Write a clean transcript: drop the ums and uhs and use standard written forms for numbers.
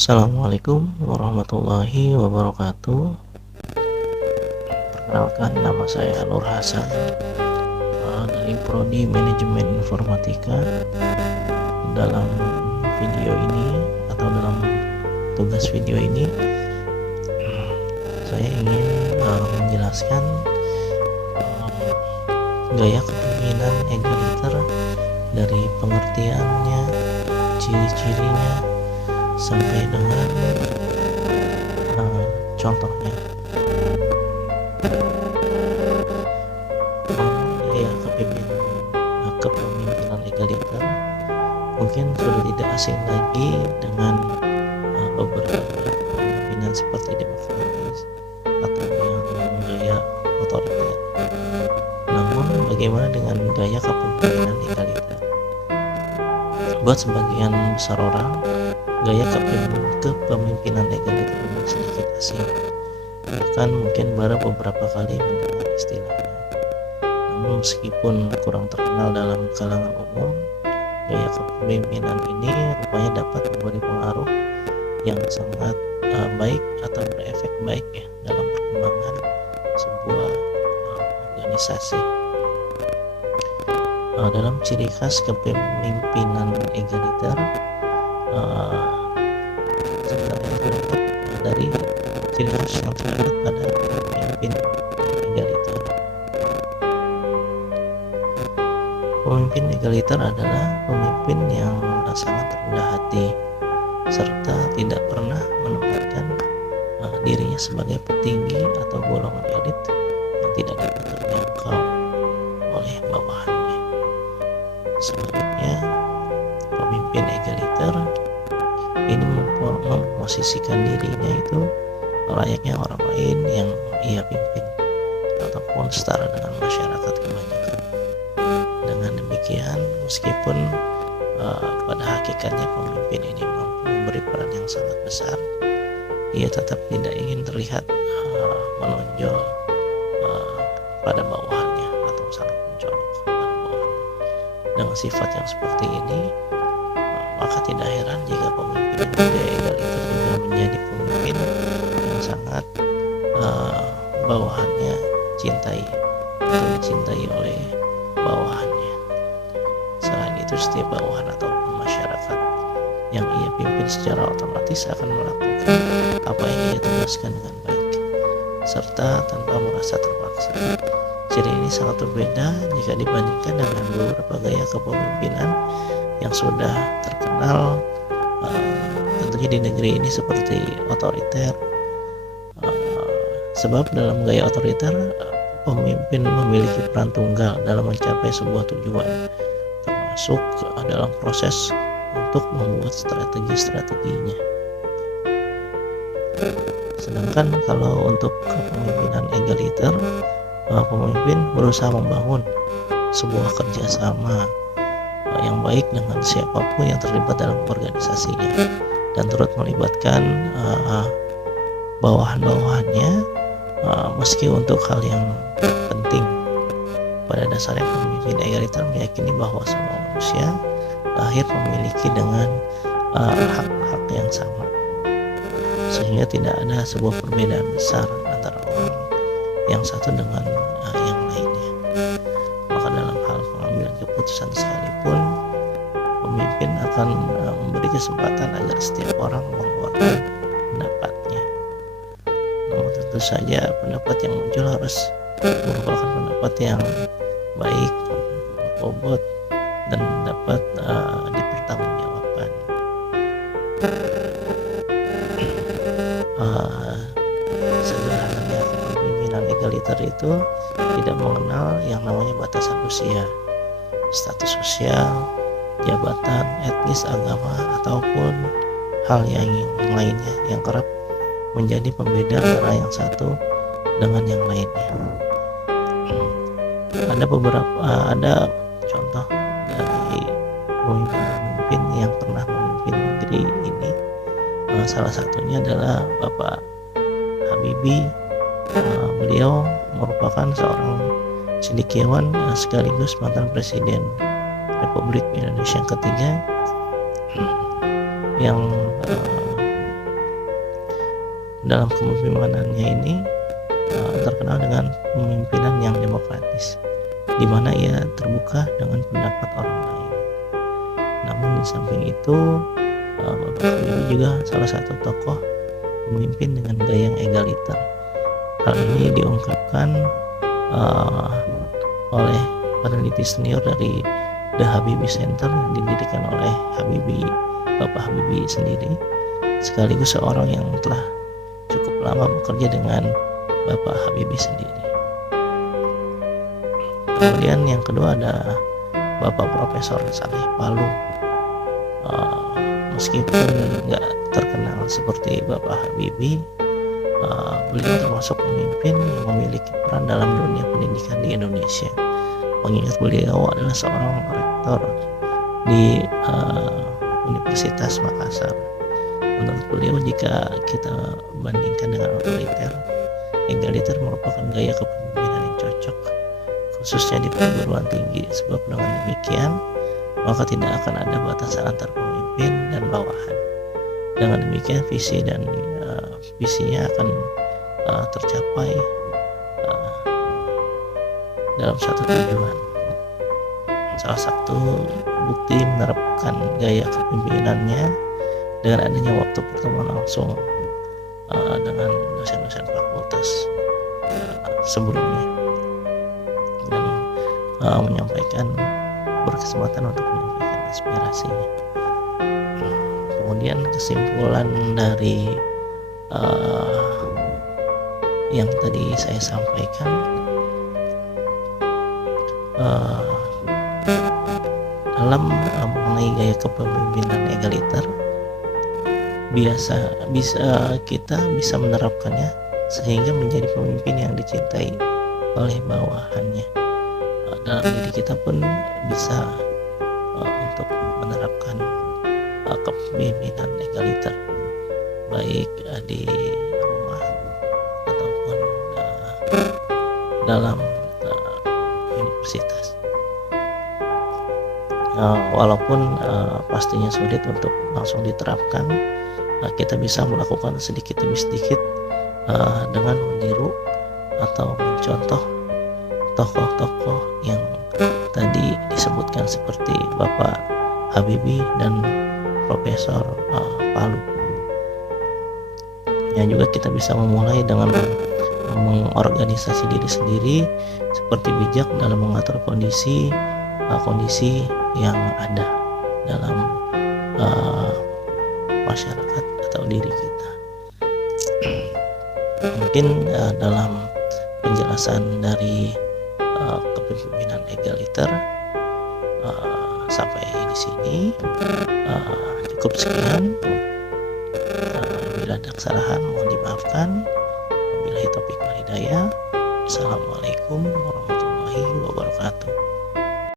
Assalamualaikum warahmatullahi wabarakatuh. Perkenalkan, nama saya Nur Hasan dari Prodi Manajemen Informatika. Dalam video ini atau dalam tugas video ini saya ingin menjelaskan gaya kepemimpinan egaliter dari pengertiannya, ciri-cirinya, sampai dengan contohnya. Gaya kepemimpinan egaliter mungkin sudah tidak asing lagi dengan beberapa kepemimpinan seperti demokratis atau yang gaya otoriter. Namun bagaimana dengan gaya kepemimpinan egaliter? Buat sebagian besar orang, gaya kepemimpinan egaliter memang sedikit asing, bahkan mungkin baru beberapa kali mendengar istilahnya. Namun meskipun kurang terkenal dalam kalangan umum, gaya kepemimpinan ini rupanya dapat memberi pengaruh yang sangat baik atau berefek baik ya dalam perkembangan sebuah organisasi. Dalam ciri khas kepemimpinan egaliter, dari ciri khas yang terdapat pada pemimpin egaliter. Pemimpin egaliter adalah pemimpin yang sangat rendah hati serta tidak pernah menempatkan dirinya sebagai petinggi atau golongan elit yang tidak dapat terjangkau oleh bawahannya. Sebaliknya, pemimpin egaliter ini memposisikan dirinya itu layaknya orang lain yang ia pimpin ataupun setara dengan masyarakat kebanyakan. Dengan demikian, meskipun pada hakikatnya pemimpin ini mampu memberi peran yang sangat besar, ia tetap tidak ingin terlihat menonjol pada bawahannya atau sangat mencolok pada bawahannya. Dengan sifat yang seperti ini, maka tidak heran jika pemimpin gaya egaliter juga menjadi pemimpin yang sangat bawahannya cintai atau dicintai oleh bawahannya. Selain itu, setiap bawahan ataupun masyarakat yang ia pimpin secara otomatis akan melakukan apa yang ia tugaskan dengan baik serta tanpa merasa terpaksa. Ciri ini sangat berbeda jika dibandingkan dengan beberapa gaya kepemimpinan yang sudah terkenal tentunya di negeri ini seperti otoriter. Sebab dalam gaya otoriter, pemimpin memiliki peran tunggal dalam mencapai sebuah tujuan, termasuk dalam proses untuk membuat strategi-strateginya. Sedangkan kalau untuk kepemimpinan egaliter, pemimpin berusaha membangun sebuah kerjasama yang baik dengan siapapun yang terlibat dalam organisasinya dan turut melibatkan bawahan-bawahannya meski untuk hal yang penting. Pada dasarnya pemimpin egaliter meyakini bahwa semua manusia lahir memiliki dengan hak-hak yang sama, sehingga tidak ada sebuah perbedaan besar antara orang yang satu dengan yang lainnya. Maka dalam hal pengambilan keputusan sekalipun, pemimpin akan memberi kesempatan agar setiap orang mengeluarkan pendapatnya. Namun tentu saja pendapat yang muncul harus merupakan pendapat yang baik, berbobot, dan dapat dipertanggungjawabkan. Sederhananya, kepemimpinan egaliter itu tidak mengenal yang namanya batasan usia, status sosial, jabatan, etnis, agama, ataupun hal yang lainnya yang kerap menjadi pembeda antara yang satu dengan yang lainnya. Ada contoh dari pemimpin-pemimpin yang pernah memimpin negeri ini. Salah satunya adalah Bapak Habibie. Beliau merupakan seorang cendekiawan sekaligus mantan Presiden Republik Indonesia yang ketiga yang dalam kepemimpinannya ini terkenal dengan pemimpinan yang demokratis, di mana ia terbuka dengan pendapat orang lain. Namun di samping itu, Bapak Habibie juga salah satu tokoh pemimpin dengan gaya yang egaliter. Hal ini diungkapkan oleh peneliti senior dari The Habibie Center yang didirikan oleh Bapak Habibie sendiri, sekaligus seorang yang telah cukup lama bekerja dengan Bapak Habibie sendiri. Kemudian yang kedua ada Bapak Profesor Saleh Palu. Meskipun nggak terkenal seperti Bapak Habibie, beliau termasuk pemimpin yang memiliki peran dalam dunia pendidikan di Indonesia. Mengingat beliau adalah seorang rektor di Universitas Makassar. Menurut beliau, jika kita bandingkan dengan otoriter, egaliter merupakan gaya kepemimpinan yang cocok, khususnya di perguruan tinggi. Sebab dengan demikian, maka tidak akan ada batasan antar pemimpin dan bawahan. Dengan demikian, visi dan visinya akan tercapai dalam satu tujuan. Salah satu bukti menerapkan gaya kepemimpinannya dengan adanya waktu pertemuan langsung dengan dosen-dosen fakultas sebelumnya, dan berkesempatan untuk menyampaikan aspirasinya. Kemudian kesimpulan dari yang tadi saya sampaikan, dalam mengenai gaya kepemimpinan egaliter, kita bisa menerapkannya sehingga menjadi pemimpin yang dicintai oleh bawahannya. Dalam diri kita pun bisa untuk menerapkan kepemimpinan egaliter, baik di rumah ataupun dalam universitas. Walaupun pastinya sulit untuk langsung diterapkan, kita bisa melakukan sedikit demi sedikit dengan meniru atau mencontoh tokoh-tokoh yang tadi disebutkan seperti Bapak Habibie dan Profesor Palu. Ya, juga kita bisa memulai dengan mengorganisasi diri sendiri seperti bijak dalam mengatur kondisi yang ada dalam masyarakat atau diri kita. Mungkin dalam penjelasan dari kepemimpinan egaliter sampai di sini cukup sekian. Bila ada kesalahan mohon dimaafkan. Wabillahi taufiq wal hidayah. Assalamualaikum warahmatullahi wabarakatuh.